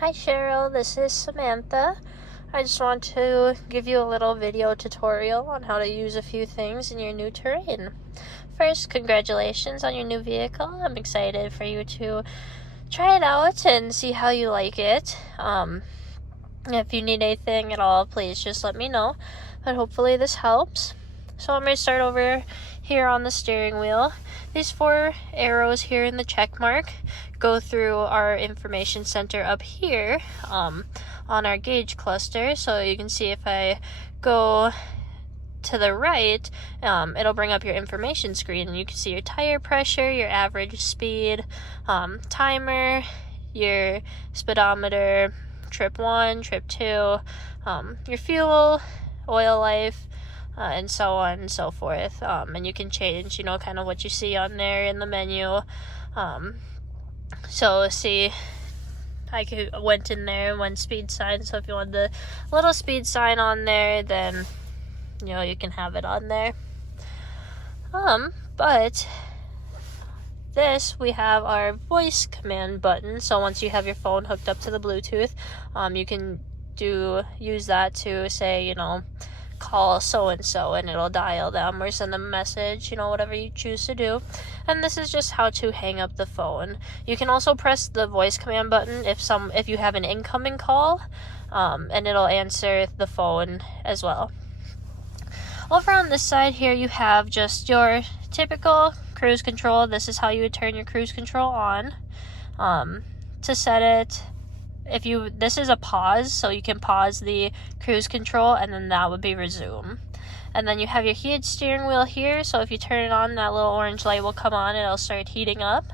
Hi Cheryl, this is Samantha. I just want to give you a little video tutorial on how to use a few things in your new terrain. First, congratulations on your new vehicle. I'm excited for you to try it out and see how you like it. If you need anything at all, please just let me know. But hopefully this helps. So I'm going to start over here on the steering wheel. These 4 arrows here in the check mark go through our information center up here on our gauge cluster. So you can see if I go to the right, it'll bring up your information screen, and you can see your tire pressure, your average speed, timer, your speedometer, trip 1, trip 2, your fuel, oil life, and so on and so forth. And you can change, kind of what you see on there in the menu. So see, I went in there, one speed sign. So if you want the little speed sign on there, then, you can have it on there. But this, we have our voice command button. So once you have your phone hooked up to the Bluetooth, you can use that to say, call so-and-so, and it'll dial them or send them a message, whatever you choose to do. And this is just how to hang up the phone. You can also press the voice command button if you have an incoming call, and it'll answer the phone as well. Over on this side here, you have just your typical cruise control. This is how you would turn your cruise control on. To set it, this is a pause, so you can pause the cruise control, and then that would be resume. And then you have your heated steering wheel here, so if you turn it on, that little orange light will come on and it'll start heating up.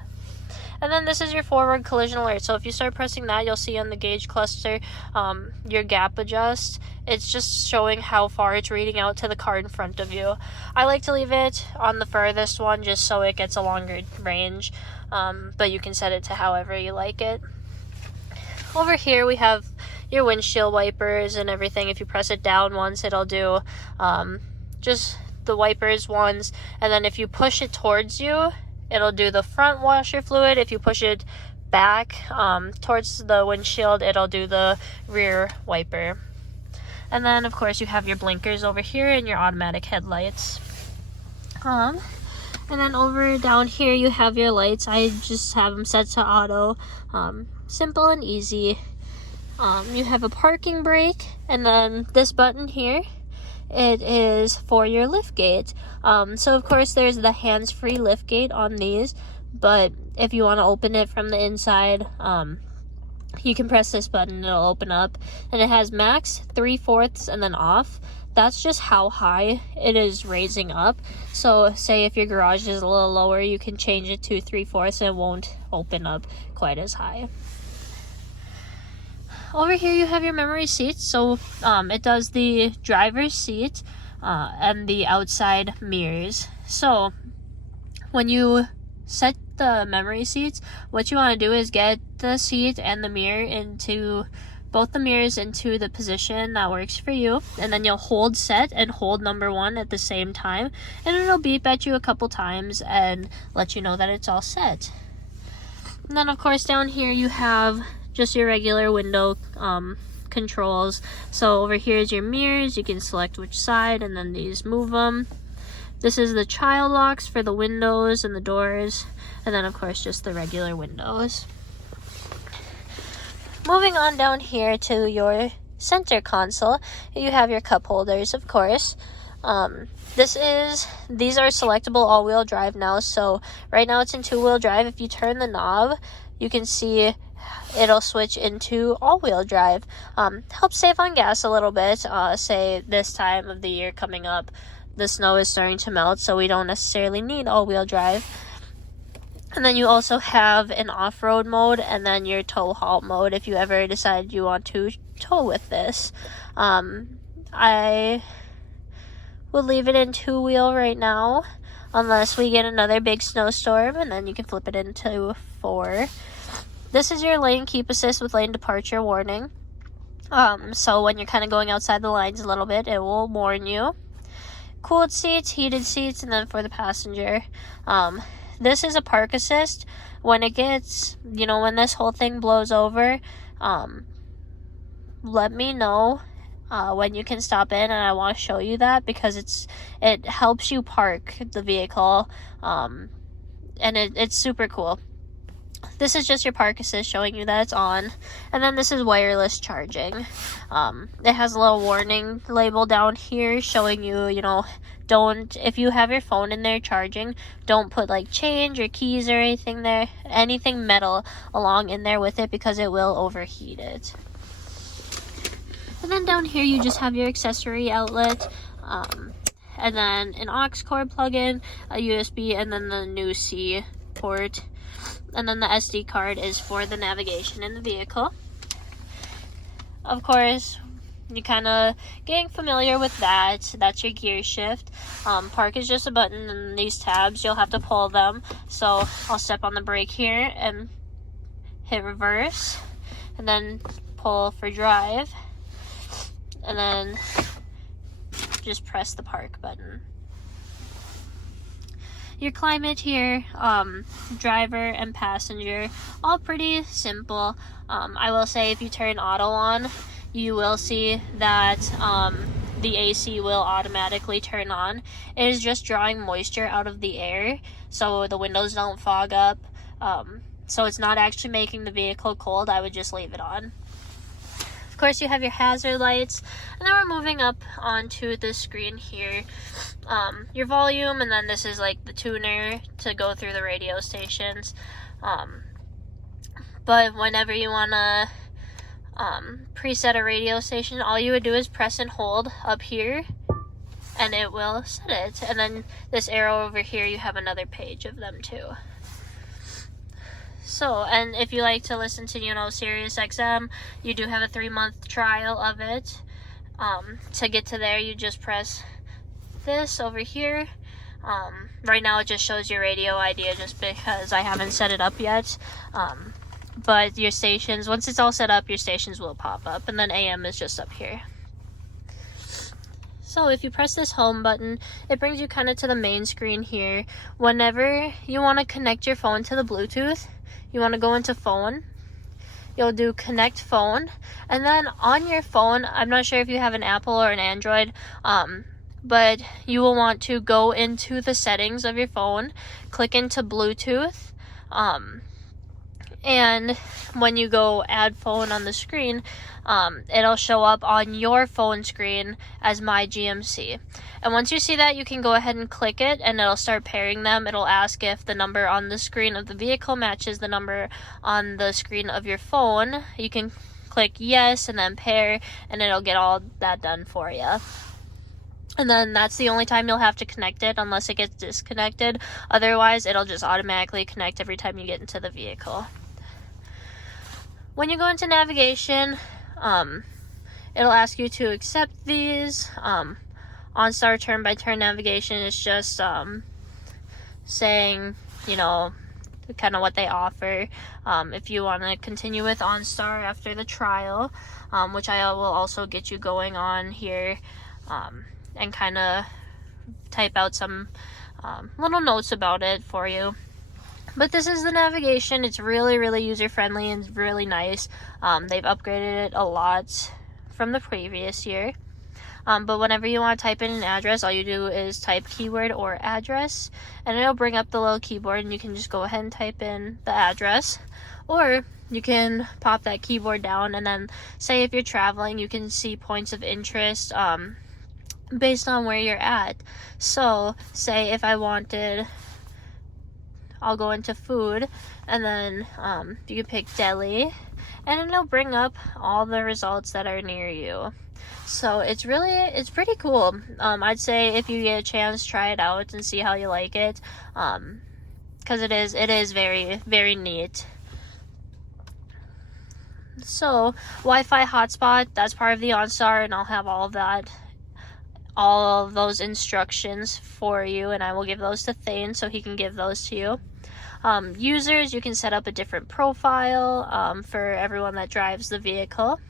And then this is your forward collision alert. So if you start pressing that, you'll see on the gauge cluster your gap adjust. It's just showing how far it's reading out to the car in front of you. I like to leave it on the furthest one just so it gets a longer range, but you can set it to however you like it. Over here we have your windshield wipers and everything. If you press it down once, it'll do just the wipers once, and then if you push it towards you, it'll do the front washer fluid. If you push it back towards the windshield, it'll do the rear wiper. And then of course you have your blinkers over here and your automatic headlights. And then over down here you have your lights. I just have them set to auto. Simple and easy. You have a parking brake, and then this button here, it is for your lift gate. So of course there's the hands-free lift gate on these, but if you want to open it from the inside, you can press this button, it'll open up, and it has max, 3/4, and then off. That's just how high it is raising up. So say if your garage is a little lower, you can change it to 3/4 and it won't open up quite as high. Over here you have your memory seats. So it does the driver's seat and the outside mirrors. So when you set the memory seats, what you want to do is get the seat and the mirror into both the mirrors into the position that works for you, and then you'll hold set and hold number 1 at the same time, and it'll beep at you a couple times and let you know that it's all set. And then of course down here you have just your regular window controls. So over here is your mirrors. You can select which side, and then these move them. This is the child locks for the windows and the doors, and then of course just the regular windows. Moving on down here to your center console, you have your cup holders, of course. These are selectable all-wheel drive now. So right now it's in 2-wheel drive. If you turn the knob, you can see it'll switch into all-wheel drive. Helps save on gas a little bit. Say this time of the year coming up, the snow is starting to melt, so we don't necessarily need all-wheel drive. And then you also have an off-road mode, and then your tow haul mode if you ever decide you want to tow with this. I will leave it in 2-wheel right now, unless we get another big snowstorm, and then you can flip it into 4. This is your lane keep assist with lane departure warning. So when you're kind of going outside the lines a little bit, it will warn you. Cooled seats, heated seats, and then for the passenger, This is a park assist. When it gets, when this whole thing blows over, let me know when you can stop in, and I want to show you that, because it helps you park the vehicle, and it's super cool. This is just your park assist showing you that it's on, and then this is wireless charging. It has a little warning label down here showing you, if you have your phone in there charging, don't put like change or keys or anything metal along in there with it, because it will overheat it. And then down here you just have your accessory outlet, and then an aux cord plug-in, a USB, and then the new C port. And then the SD card is for the navigation in the vehicle. Of course, you're kind of getting familiar with that. That's your gear shift. Park is just a button, and these tabs, you'll have to pull them. So I'll step on the brake here and hit reverse, and then pull for drive, and then just press the park button. Your climate here, driver and passenger, all pretty simple. I will say, if you turn auto on, you will see that the AC will automatically turn on. It is just drawing moisture out of the air, so the windows don't fog up. So it's not actually making the vehicle cold. I would just leave it on. Of course, you have your hazard lights, and then we're moving up onto the screen here. Your volume, and then this is like the tuner to go through the radio stations. But whenever you want to preset a radio station, all you would do is press and hold up here, and it will set it. And then this arrow over here, you have another page of them too. So, and if you like to listen to, Sirius XM, you do have a 3-month trial of it. To get to there, you just press this over here. Right now it just shows your radio ID, just because I haven't set it up yet. But your stations, once it's all set up, your stations will pop up, and then AM is just up here. So if you press this home button, it brings you kind of to the main screen here. Whenever you want to connect your phone to the Bluetooth, you want to go into phone, you'll do connect phone, and then on your phone, I'm not sure if you have an Apple or an Android, but you will want to go into the settings of your phone, click into Bluetooth, and when you go add phone on the screen, it'll show up on your phone screen as my GMC. And once you see that, you can go ahead and click it, and it'll start pairing them. It'll ask if the number on the screen of the vehicle matches the number on the screen of your phone. You can click yes and then pair, and it'll get all that done for you. And then that's the only time you'll have to connect it, unless it gets disconnected. Otherwise, it'll just automatically connect every time you get into the vehicle. When you go into navigation, it'll ask you to accept these. OnStar turn-by-turn navigation is just saying, kind of what they offer. If you want to continue with OnStar after the trial, which I will also get you going on here, and kind of type out some little notes about it for you. But this is the navigation. It's really, really user-friendly and really nice. They've upgraded it a lot from the previous year. But whenever you want to type in an address, all you do is type keyword or address, and it'll bring up the little keyboard, and you can just go ahead and type in the address. Or you can pop that keyboard down, and then say if you're traveling, you can see points of interest based on where you're at. So say if I wanted, I'll go into food, and then you can pick deli, and it'll bring up all the results that are near you. So it's pretty cool. I'd say if you get a chance, try it out and see how you like it, because it is very, very neat. So Wi-Fi hotspot, that's part of the OnStar, and I'll have all of those instructions for you, and I will give those to Thane so he can give those to you. Users, you can set up a different profile for everyone that drives the vehicle.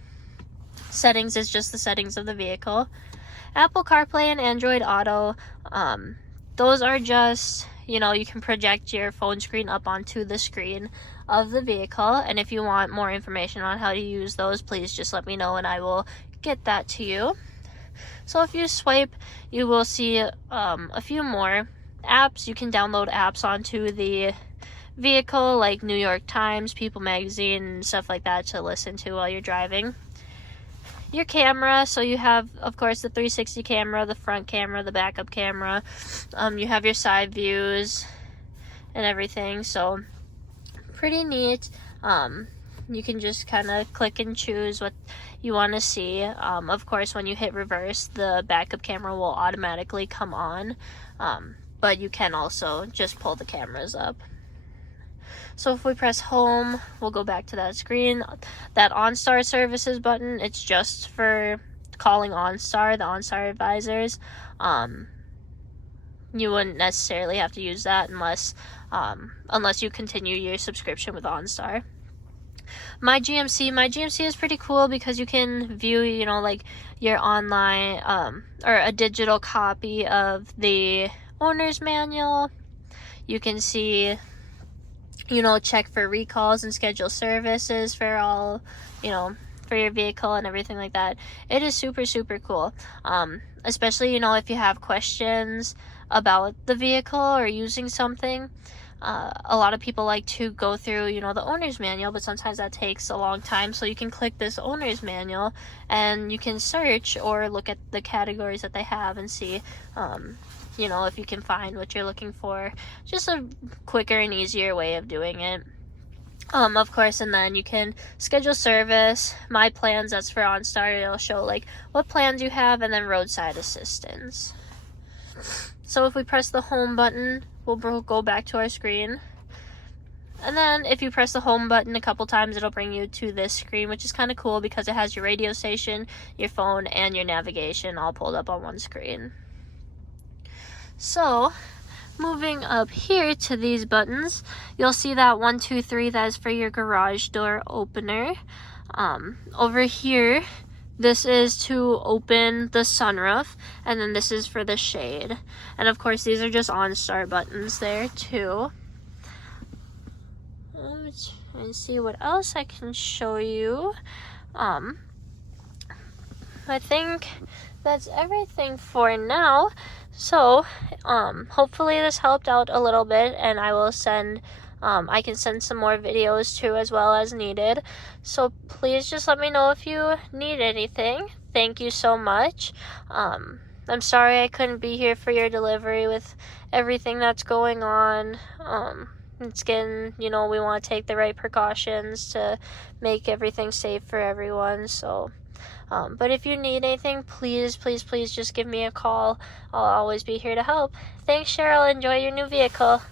Settings is just the settings of the vehicle. Apple CarPlay and Android Auto, those are just you can project your phone screen up onto the screen of the vehicle. And if you want more information on how to use those, please just let me know and I will get that to you. So if you swipe, you will see a few more apps. You can download apps onto the vehicle, like New York Times, People Magazine, and stuff like that to listen to while you're driving. Your camera, so you have, of course, the 360 camera, the front camera, the backup camera. You have your side views and everything, so pretty neat. You can just kind of click and choose what you want to see. Of course, when you hit reverse, the backup camera will automatically come on, but you can also just pull the cameras up. So if we press home, we'll go back to that screen. That OnStar Services button, it's just for calling OnStar, the OnStar advisors. You wouldn't necessarily have to use that unless you continue your subscription with OnStar. My GMC is pretty cool because you can view, like your online or a digital copy of the owner's manual. You can see, check for recalls and schedule services for all, for your vehicle and everything like that. It is super, super cool. Especially, if you have questions about the vehicle or using something. A lot of people like to go through, the owner's manual, but sometimes that takes a long time. So you can click this owner's manual and you can search or look at the categories that they have and see, if you can find what you're looking for. Just a quicker and easier way of doing it. Of course, and then you can schedule service. My plans, that's for OnStar. It'll show like what plans you have and then roadside assistance. So if we press the home button, we'll go back to our screen. And then if you press the home button a couple times, it'll bring you to this screen, which is kind of cool because it has your radio station, your phone, and your navigation all pulled up on one screen. So moving up here to these buttons, you'll see that 1, 2, 3, that is for your garage door opener. Over here, this is to open the sunroof, and then this is for the shade. And of course, these are just OnStar buttons there too. Let's try and see what else I can show you. I think that's everything for now. So, hopefully this helped out a little bit, and I will I can send some more videos too as well as needed. So please just let me know if you need anything. Thank you so much. I'm sorry I couldn't be here for your delivery with everything that's going on. It's getting, we want to take the right precautions to make everything safe for everyone. So, but if you need anything, please, please, please just give me a call. I'll always be here to help. Thanks, Cheryl. Enjoy your new vehicle.